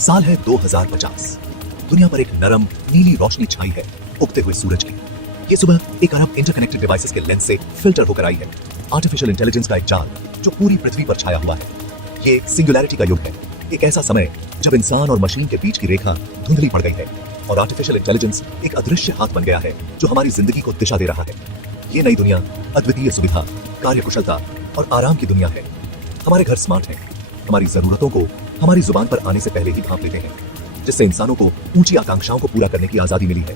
साल है 2050। दुनिया पर एक नरम नीली रोशनी छाई है उगते हुए सूरज की। ये सुबह एक अरब इंटरकनेक्टेड डिवाइसेस के लेंस से फिल्टर होकर आई है। आर्टिफिशियल इंटेलिजेंस का एक जाल जो पूरी पृथ्वी पर छाया हुआ है। ये सिंगुलैरिटी का युग है, एक ऐसा समय जब इंसान और मशीन के बीच की रेखा धुंधली पड़ गई है और आर्टिफिशियल इंटेलिजेंस एक अदृश्य हाथ बन गया है जो हमारी जिंदगी को दिशा दे रहा है। ये नई दुनिया अद्वितीय सुविधा, कार्यकुशलता और आराम की दुनिया है। हमारे घर स्मार्ट हैं, हमारी जरूरतों को हमारी जुबान पर आने से पहले ही भांप लेते हैं, जिससे इंसानों को ऊंची आकांक्षाओं को पूरा करने की आजादी मिली है।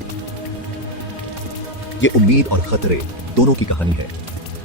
ये उम्मीद और खतरे दोनों की कहानी है।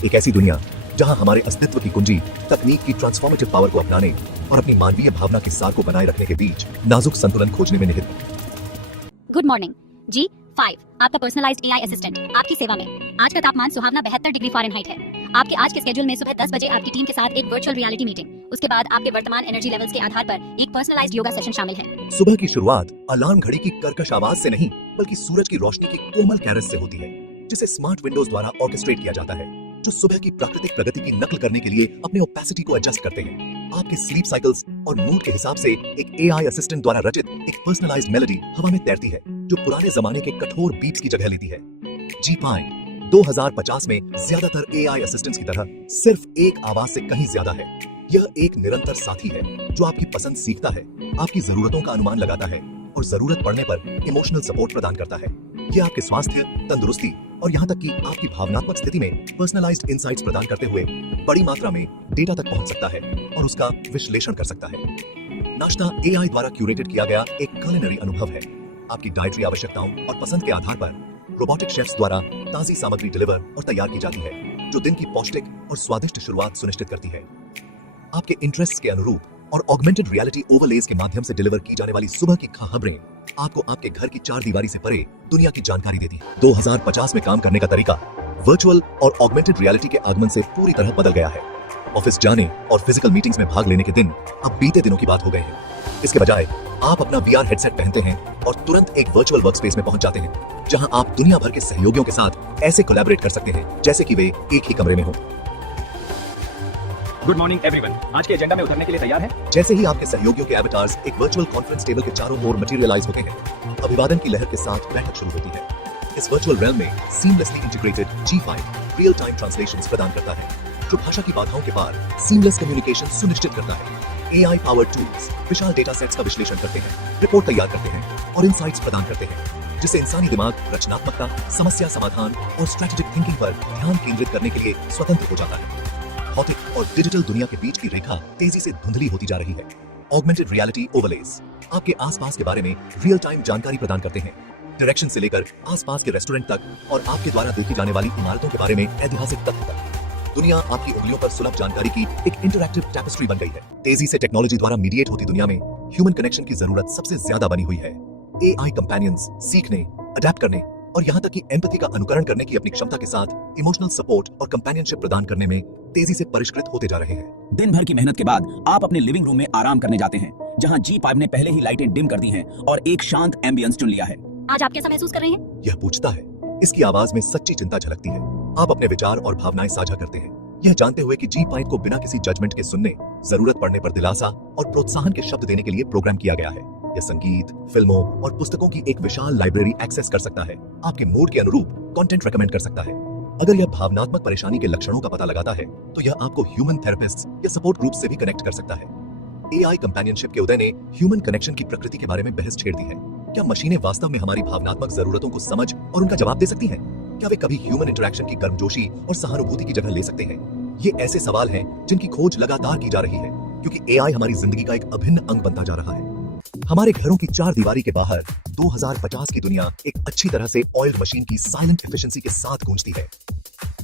एक ऐसी दुनिया जहां हमारे अस्तित्व की कुंजी तकनीक की ट्रांसफॉर्मेटिव पावर को अपनाने और अपनी मानवीय भावना के सार को बनाए रखने के बीच नाजुक संतुलन खोजने में निहित है। गुड मॉर्निंग G5, आपका पर्सनलाइज्ड AI असिस्टेंट आपकी सेवा में। आज का तापमान सुहावना 72 डिग्री फ़ारेनहाइट है। आपके आज के स्केड्यूल में सुबह 10 बजे आपकी टीम के साथ एक वर्चुअल रियलिटी मीटिंग, उसके बाद आपके वर्तमान एनर्जी लेवल्स के आधार पर एक पर्सनलाइज्ड योगा सेशन शामिल है। सुबह की शुरुआत अलार्म घड़ी की कर्कश आवाज से नहीं बल्कि सूरज की रोशनी की कोमल कैरस से होती है, जिसे स्मार्ट विंडोज द्वारा ऑर्केस्ट्रेट किया जाता है, जो सुबह की प्राकृतिक प्रगति की नकल करने के लिए अपने ओपेसिटी को एडजस्ट करते हैं। आपके स्लीप साइकिल्स और मूड के हिसाब से एक AI असिस्टेंट द्वारा रचित एक पर्सनलाइज्ड मेलोडी हवा में तैरती है, जो पुराने जमाने के कठोर बीट्स की जगह लेती है। G5 2050 में ज्यादातर AI असिस्टेंट्स की तरह सिर्फ एक आवाज से कहीं ज्यादा है। यह एक निरंतर साथी है जो आपकी पसंद सीखता है, आपकी जरूरतों का अनुमान लगाता है और जरूरत पड़ने पर इमोशनल सपोर्ट प्रदान करता है। यह आपके स्वास्थ्य, तंदुरुस्ती और यहाँ तक कि आपकी भावनात्मक स्थिति में पर्सनलाइज्ड इनसाइट्स प्रदान करते हुए बड़ी मात्रा में डेटा तक पहुंच सकता है और उसका विश्लेषण कर सकता है। नाश्ता AI द्वारा क्यूरेटेड किया गया एक culinary अनुभव है। आपकी डाइटरी आवश्यकताओं और पसंद के आधार पर रोबोटिक शेफ्स द्वारा ताजी सामग्री डिलीवर और तैयार की जाती है, जो दिन की पौष्टिक और स्वादिष्ट शुरुआत सुनिश्चित करती है। आपके इंटरेस्ट्स के अनुरूप और ऑगमेंटेड रियलिटी ओवरलेज के माध्यम से डिलीवर की जाने वाली सुबह की खबरें आपको आपके घर की चार दीवारी से परे दुनिया की जानकारी देती है। 2050 में काम करने का तरीका वर्चुअल और ऑगमेंटेड रियलिटी के आगमन से पूरी तरह बदल गया है। ऑफिस जाने और फिजिकल मीटिंग्स में भाग लेने के दिन अब बीते दिनों की बात हो गए हैं। इसके बजाय आप अपना VR हेडसेट पहनते हैं और तुरंत एक वर्चुअल वर्कस्पेस में पहुंच जाते हैं, जहां आप दुनिया भर के सहयोगियों के साथ ऐसे कोलैबोरेट कर सकते हैं जैसे कि वे एक ही कमरे में हों। गुड मॉर्निंग एवरीवन, आज के एजेंडा में उतरने के लिए तैयार हैं? जैसे ही आपके सहयोगियों के एवटार्स एक वर्चुअल कॉन्फ्रेंस टेबल के चारों ओर मटेरियलाइज होते हैं, अभिवादन की लहर के साथ बैठक शुरू होती है। इस वर्चुअल रेल में seamlessly integrated G5 real time translations प्रदान करता है, जो भाषा की बाधाओं के पार सीमलेस कम्युनिकेशन सुनिश्चित करता है। AI पावर्ड टूल्स विशाल डेटा सेट्स का विश्लेषण करते हैं, रिपोर्ट तैयार करते हैं और इनसाइट्स प्रदान करते हैं, जिससे इंसानी दिमाग रचनात्मकता, समस्या समाधान और स्ट्रेटेजिक थिंकिंग पर ध्यान केंद्रित करने के लिए स्वतंत्र हो जाता है। भौतिक और डिजिटल दुनिया के बीच की रेखा तेजी से धुंधली होती जा रही है। ऑगमेंटेड रियलिटी ओवरलेज आपके आसपास के बारे में रियल टाइम जानकारी प्रदान करते हैं, डायरेक्शन से लेकर आसपास के रेस्टोरेंट तक और आपके द्वारा देखी जाने वाली इमारतों के बारे में ऐतिहासिक तथ्य तक। दुनिया आपकी उंगलियों पर सुलभ जानकारी की एक इंटरैक्टिव टैपेस्ट्री बन गई है। तेजी से टेक्नोलॉजी द्वारा मीडिएट होती दुनिया में ह्यूमन कनेक्शन की जरूरत सबसे ज्यादा बनी हुई है। AI कंपेनियंस सीखने, अडेप्ट करने और यहाँ तक कि एम्पैथी का अनुकरण करने की अपनी क्षमता के साथ इमोशनल सपोर्ट और कंपेनियनशिप प्रदान करने में तेजी से परिष्कृत होते जा रहे हैं। दिन भर की मेहनत के बाद आप अपने लिविंग रूम में आराम करने जाते हैं, जहां G5 ने पहले ही लाइटें डिम कर दी हैं और एक शांत एम्बियंस चुन लिया है। आज आप कैसा महसूस कर रहे हैं? यह पूछता है। इसकी आवाज में सच्ची चिंता झलकती है। आप अपने विचार और भावनाएं साझा करते हैं, यह जानते हुए कि G5 को बिना किसी जजमेंट के सुनने, जरूरत पड़ने पर दिलासा और प्रोत्साहन के शब्द देने के लिए प्रोग्राम किया गया है। यह संगीत, फिल्मों और पुस्तकों की एक विशाल लाइब्रेरी एक्सेस कर सकता है, आपके मूड के अनुरूप कंटेंट रेकमेंड कर सकता है। अगर यह भावनात्मक परेशानी के लक्षणों का पता लगाता है, तो यह आपको ह्यूमन थेरेपिस्ट या सपोर्ट ग्रुप से भी कनेक्ट कर सकता है। AI कंपेनियनशिप के उदय ने ह्यूमन कनेक्शन की प्रकृति के बारे में बहस छेड़ दी है। क्या मशीनें वास्तव में हमारी भावनात्मक जरूरतों को समझ और उनका जवाब दे सकती हैं? क्या वे कभी ह्यूमन इंटरेक्शन की गर्मजोशी और सहानुभूति की जगह ले सकते हैं? ये ऐसे सवाल हैं जिनकी खोज लगातार की जा रही है, क्योंकि AI हमारी जिंदगी का एक अभिन्न अंग बनता जा रहा है। हमारे घरों की चार दीवारी के बाहर 2050 की दुनिया एक अच्छी तरह से ऑयल्ड मशीन की साइलेंट एफिशिएंसी के साथ गूंजती है।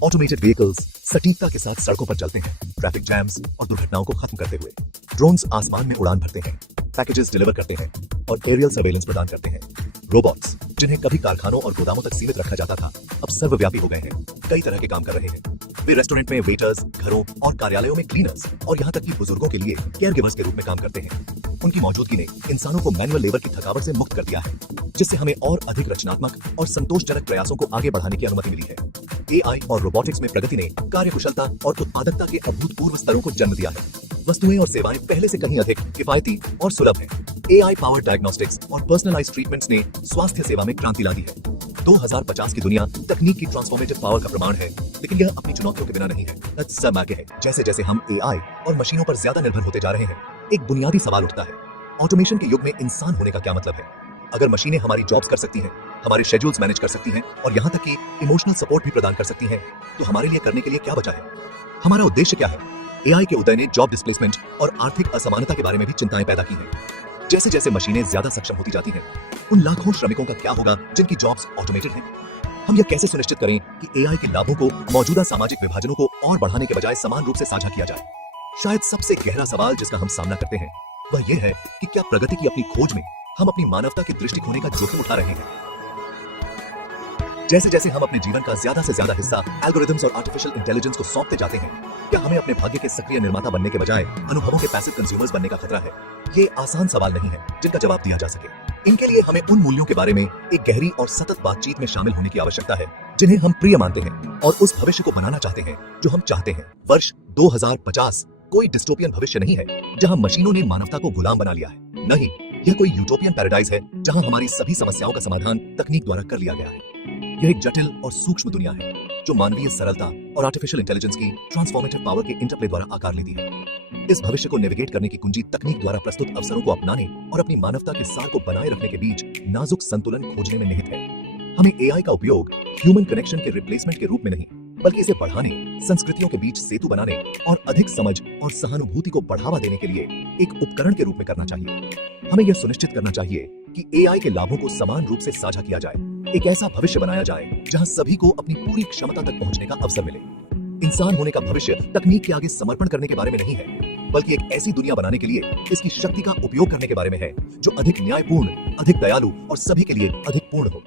ऑटोमेटेड व्हीकल्स सटीकता के साथ सड़कों पर चलते हैं, ट्रैफिक जैम्स और दुर्घटनाओं को खत्म करते हुए। ड्रोन्स आसमान में उड़ान भरते हैं, पैकेजेस डिलीवर करते हैं और एरियल सर्वेलेंस प्रदान करते हैं। रोबोट्स, जिन्हें कभी कारखानों और गोदामों तक सीमित रखा जाता था, अब सर्वव्यापी हो गए हैं, कई तरह के काम कर रहे हैं। वे रेस्टोरेंट में वेटर्स, घरों और कार्यालयों में क्लीनर्स और यहाँ तक कि बुजुर्गों के लिए केयरगिवर्स के रूप में काम करते हैं। उनकी मौजूदगी ने इंसानों को मैनुअल लेबर की थकावट से मुक्त कर दिया है, जिससे हमें और अधिक रचनात्मक और संतोषजनक प्रयासों को आगे बढ़ाने की अनुमति मिली है। AI और रोबोटिक्स में प्रगति ने कार्यकुशलता और उत्पादकता के अभूतपूर्व स्तरों को जन्म दिया है। वस्तुएं और सेवाएं पहले से कहीं अधिक किफायती और सुलभ हैं। AI पावर्ड डायग्नोस्टिक्स और पर्सनलाइज्ड ट्रीटमेंट्स ने स्वास्थ्य सेवा में क्रांति ला दी है। 2050 की दुनिया तकनीक की ट्रांसफॉर्मेटिव पावर का प्रमाण है, लेकिन यह अपनी चुनौतियों के बिना नहीं है। तत्सम आगे है। जैसे जैसे हम AI और मशीनों पर ज्यादा निर्भर होते जा रहे हैं, एक बुनियादी सवाल उठता है, ऑटोमेशन के युग में इंसान होने का क्या मतलब है? अगर मशीनें हमारी जॉब्स कर सकती हैं, हमारे शेड्यूल्स मैनेज कर सकती हैं और यहाँ तक कि इमोशनल सपोर्ट भी प्रदान कर सकती हैं, तो हमारे लिए करने के लिए क्या बचा है? हमारा उद्देश्य क्या है? AI के उदय ने जॉब डिस्प्लेसमेंट और आर्थिक असमानता के बारे में भी चिंताएं पैदा की हैं। जैसे जैसे मशीनें ज्यादा सक्षम होती जाती हैं, उन लाखों श्रमिकों का क्या होगा जिनकी जॉब्स ऑटोमेटेड हैं? हम यह कैसे सुनिश्चित करें कि AI के लाभों को मौजूदा सामाजिक विभाजनों को और बढ़ाने के बजाय समान रूप से साझा किया जाए? शायद सबसे गहरा सवाल जिसका हम सामना करते हैं वह यह है कि क्या प्रगति की अपनी खोज में हम अपनी मानवता के दृष्टि खोने का जोखिम उठा रहे हैं? जैसे जैसे हम अपने जीवन का ज्यादा से ज्यादा हिस्सा एल्गोरिथम्स और आर्टिफिशियल इंटेलिजेंस को सौंपते जाते हैं, क्या हमें अपने भाग्य के सक्रिय निर्माता बनने के बजाय अनुभवों के पैसिव कंज्यूमर्स बनने का खतरा है? ये आसान सवाल नहीं है जिनका जवाब दिया जा सके। इनके लिए हमें उन मूल्यों के बारे में एक गहरी और सतत बातचीत में शामिल होने की आवश्यकता है जिन्हें हम प्रिय मानते हैं और उस भविष्य को बनाना चाहते हैं जो हम चाहते हैं। वर्ष 2050 कोई डिस्टोपियन भविष्य नहीं है जहां मशीनों ने मानवता को गुलाम बना लिया है। नहीं, यह कोई यूटोपियन पैराडाइज है जहां हमारी सभी समस्याओं का समाधान तकनीक द्वारा कर लिया गया है। यह एक जटिल और सूक्ष्म दुनिया है जो मानवीय सरलता और आर्टिफिशियल इंटेलिजेंस की ट्रांसफॉर्मेटिव पावर के इंटरप्ले द्वारा आकार लेती है। इस भविष्य को नेविगेट करने की कुंजी तकनीक द्वारा प्रस्तुत अवसरों को अपनाने और अपनी मानवता के सार को बनाए रखने के बीच नाजुक संतुलन खोजने में निहित है। हमें AI का उपयोग ह्यूमन कनेक्शन के रिप्लेसमेंट के रूप में नहीं, बल्कि इसे बढ़ाने, संस्कृतियों के बीच सेतु बनाने और अधिक समझ और सहानुभूति को बढ़ावा देने के लिए एक उपकरण के रूप में करना चाहिए। हमें यह सुनिश्चित करना चाहिए कि AI के लाभों को समान रूप से साझा किया जाए, एक ऐसा भविष्य बनाया जाए जहां सभी को अपनी पूरी क्षमता तक पहुंचने का अवसर मिले। इंसान होने का भविष्य तकनीक के आगे समर्पण करने के बारे में नहीं है, बल्कि एक ऐसी दुनिया बनाने के लिए इसकी शक्ति का उपयोग करने के बारे में है जो अधिक न्यायपूर्ण, अधिक दयालु और सभी के लिए अधिक पूर्ण हो।